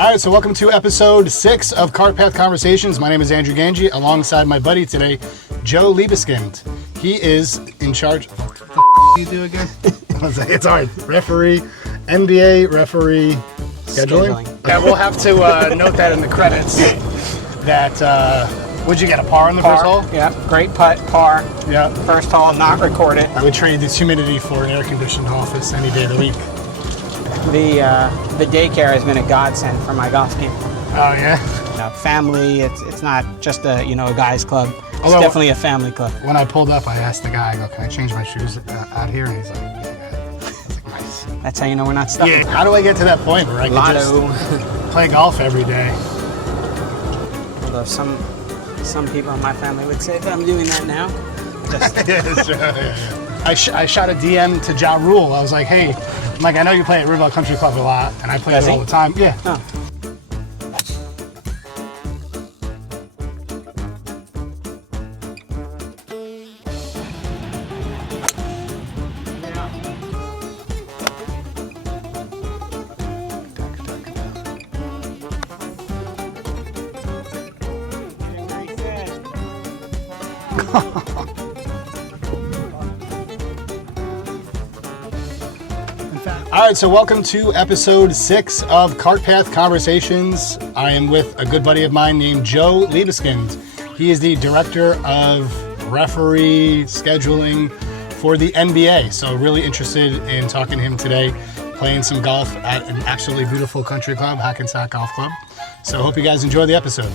All right, so welcome to episode 6 of Cart Path Conversations. My name is Andrew Ganji, alongside my buddy today, Joe Liebiskind. He is in charge. What the do you do again? It's hard. Referee, NBA referee scheduling. Yeah, we'll have to note that in the credits. That would you get a par on the first hole? Yeah, great putt, par. Yeah. First hole, not recorded. I would trade this humidity for an air-conditioned office any day of the week. The daycare has been a godsend for my golf game. Oh yeah. Family. It's not just a a guys club. It's Although, definitely a family club. When I pulled up, I asked the guy, I go, "Can I change my shoes out here?" And he's like, "Yeah." I was like, "Nice." That's how you know we're not stuck. Yeah. How do I get to that point where I can just play golf every day? Although some people in my family would say that I'm doing that now. I shot a DM to Ja Rule. I was like, "Hey, I know you play at Riverville Country Club a lot, and I play there all the time." Yeah. Oh. All right, so welcome to episode 6 of Cart Path Conversations. I am with a good buddy of mine named Joe Liebiskind. He is the director of referee scheduling for the NBA. So really interested in talking to him today, playing some golf at an absolutely beautiful country club, Hackensack Golf Club. So I hope you guys enjoy the episode.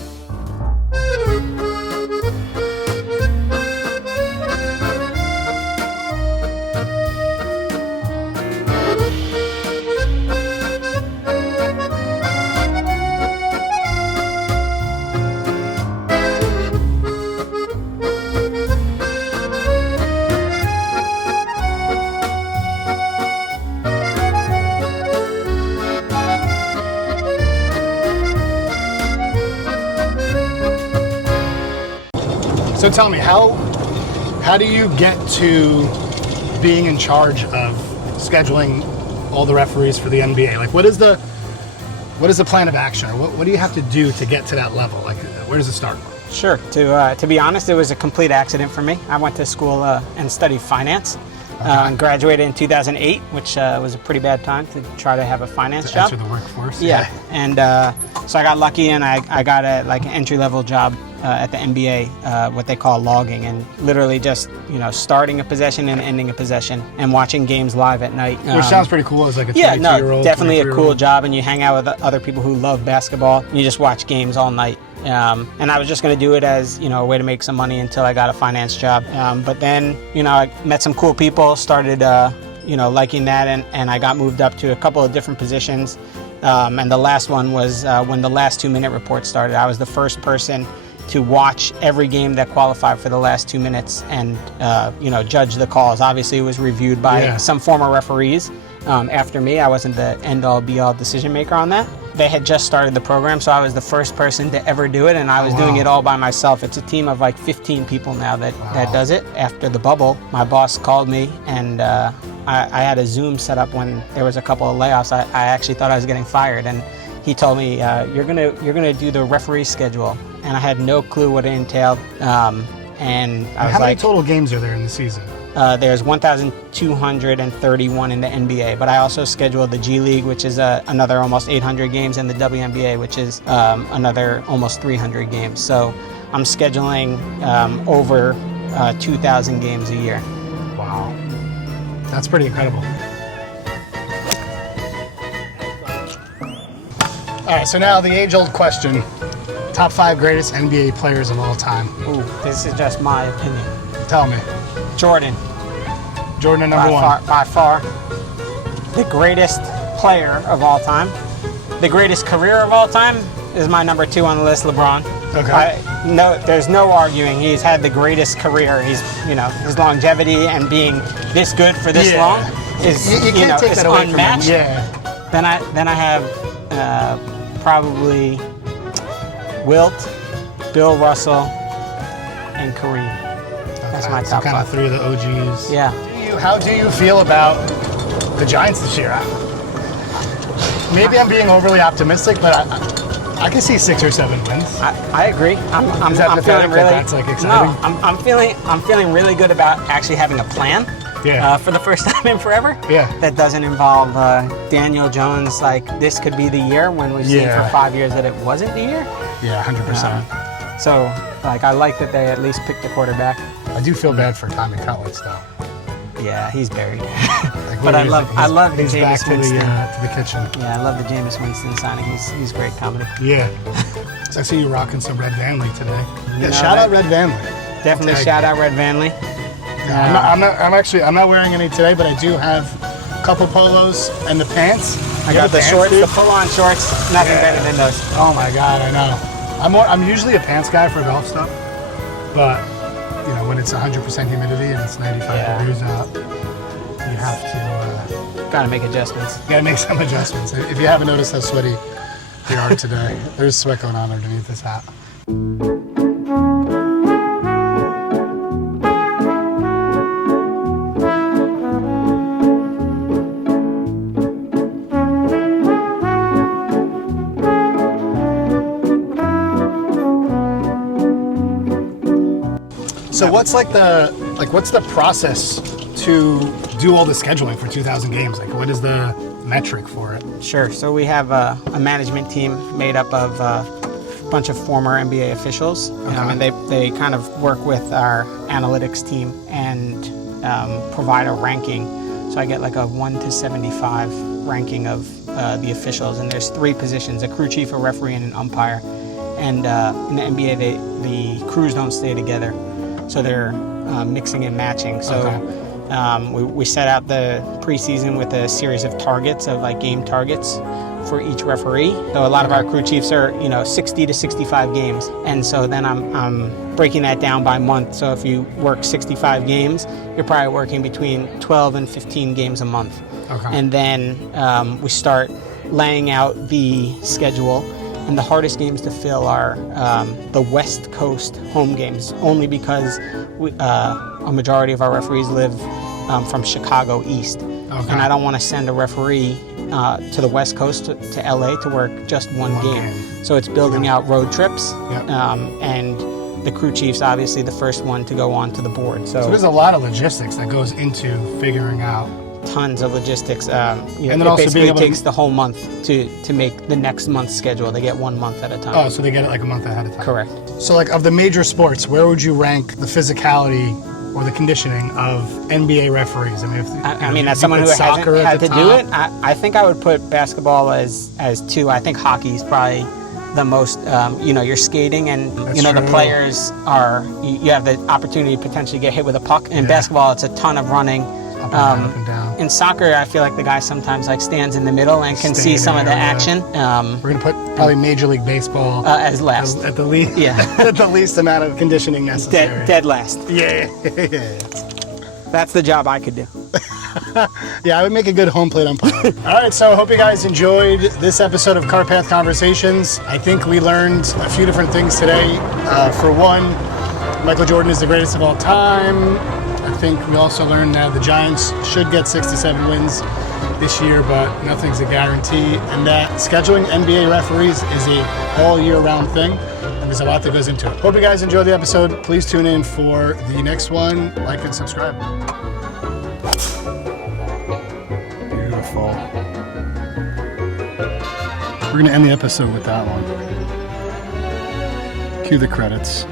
So tell me, how do you get to being in charge of scheduling all the referees for the NBA? Like, what is the plan of action, or what do you have to do to get to that level? Like, where does it start? Sure. To be honest, it was a complete accident for me. I went to school and studied finance. And graduated in 2008, which was a pretty bad time to try to have a finance job. Enter the workforce. Yeah. And so I got lucky, and I got an entry-level job at the NBA, what they call logging, and literally just starting a possession and ending a possession, and watching games live at night. Which sounds pretty cool as like a 22-year-old. Definitely a cool job, and you hang out with other people who love basketball, and you just watch games all night. And I was just going to do it as a way to make some money until I got a finance job. But then I met some cool people, started liking that, and I got moved up to a couple of different positions. And the last one was when the last 2-minute report started. I was the first person to watch every game that qualified for the last 2 minutes and judge the calls. Obviously, it was reviewed by some former referees. After me, I wasn't the end-all, be-all decision maker on that. They had just started the program, so I was the first person to ever do it, and I was doing it all by myself. It's a team of 15 people now that does it. After the bubble, my boss called me, and I had a Zoom set up when there was a couple of layoffs. I actually thought I was getting fired, and he told me, "You're gonna do the referee schedule," and I had no clue what it entailed. And I was how many total games are there in the season? There's 1,231 in the NBA, but I also schedule the G League, which is another almost 800 games, and the WNBA, which is another almost 300 games. So I'm scheduling over 2,000 games a year. Wow. That's pretty incredible. All right, so now the age-old question. Top 5 greatest NBA players of all time. Ooh, this is just my opinion. Tell me. Jordan Jordan number one. By far. The greatest player of all time. The greatest career of all time is my number 2 on the list, LeBron. Okay. There's no arguing. He's had the greatest career. He's, his longevity and being this good for this long is, you can't take that away unmatched. From him. Yeah. Then I have probably Wilt, Bill Russell, and Kareem. That's my top 5. Kind of 3 of the OGs. Yeah. How do you feel about the Giants this year? maybe I'm being overly optimistic, but I can see 6 or 7 wins. I agree. I'm Is that feeling pathetic really. that's like exciting? No, I'm feeling really good about actually having a plan. Yeah. For the first time in forever. Yeah. That doesn't involve Daniel Jones. Like this could be the year when we've seen for 5 years that it wasn't the year. Yeah, 100%. So like I like that they at least picked a quarterback. I do feel bad for Tommy Cutlets though. Yeah, he's buried. Like, but I love the he's back Jameis to Winston. to the kitchen. Yeah, I love the Jameis Winston signing. He's great comedy. Yeah. So I see you rocking some Red Vanley today. You Yeah, know shout that- out Red Vanley. Definitely Tag. shout out Red Vanley. I'm not wearing any today, but I do have a couple polos and the pants. I got the pants, shorts, dude? the pull-on shorts. Nothing better than those. Oh my god, I know. I'm usually a pants guy for golf stuff, but you know when it's 100% humidity and it's 95 degrees out, you have to Gotta make adjustments. gotta make some adjustments. If you haven't noticed how sweaty we are today, there's sweat going on underneath this hat. So what's the process to do all the scheduling for 2,000 games? Like what is the metric for it? Sure. So we have a management team made up of a bunch of former NBA officials, and they kind of work with our analytics team and provide a ranking. So I get like a 1 to 75 ranking of the officials, and there's 3 positions: a crew chief, a referee, and an umpire. And in the NBA, the crews don't stay together, so they're mixing and matching. So we set out the preseason with a series of targets, of like game targets for each referee. So a lot of our crew chiefs are 60 to 65 games, and so then I'm breaking that down by month. So if you work 65 games, you're probably working between 12 and 15 games a month. And then we start laying out the schedule. And the hardest games to fill are the West Coast home games, only because a majority of our referees live from Chicago East. And I don't want to send a referee to the West Coast to LA to work just one game. So it's building out road trips. And the crew chief's obviously the first one to go on to the board. So there's a lot of logistics that goes into figuring out. Tons of logistics. And then it also basically being able to- takes the whole month to make the next month's schedule. They get 1 month at a time. Oh, so they get it like a month ahead of time. Correct. So like of the major sports, where would you rank the physicality or the conditioning of NBA refereers? I mean, As someone who hasn't had to do it, I think I would put basketball as 2. I think hockey is probably the most, you're skating and, That's the true. players you have the opportunity to potentially get hit with a puck. In basketball, it's a ton of running. Up and down. In soccer, I feel like the guy sometimes stands in the middle and can see some of the action. We're going to put probably Major League Baseball as last. at the least, Yeah. at the least amount of conditioning necessary. Dead last. Yeah. That's the job I could do. Yeah, I would make a good home plate umpire. All right, so I hope you guys enjoyed this episode of Cart Path Conversations. I think we learned a few different things today. For one, Michael Jordan is the greatest of all time. I think we also learned that the Giants should get 67 wins this year, but nothing's a guarantee. And that scheduling NBA referees is a all year round thing, and there's a lot that goes into it. Hope you guys enjoyed the episode. Please tune in for the next one. Like and subscribe. Beautiful. We're going to end the episode with that one. Cue the credits.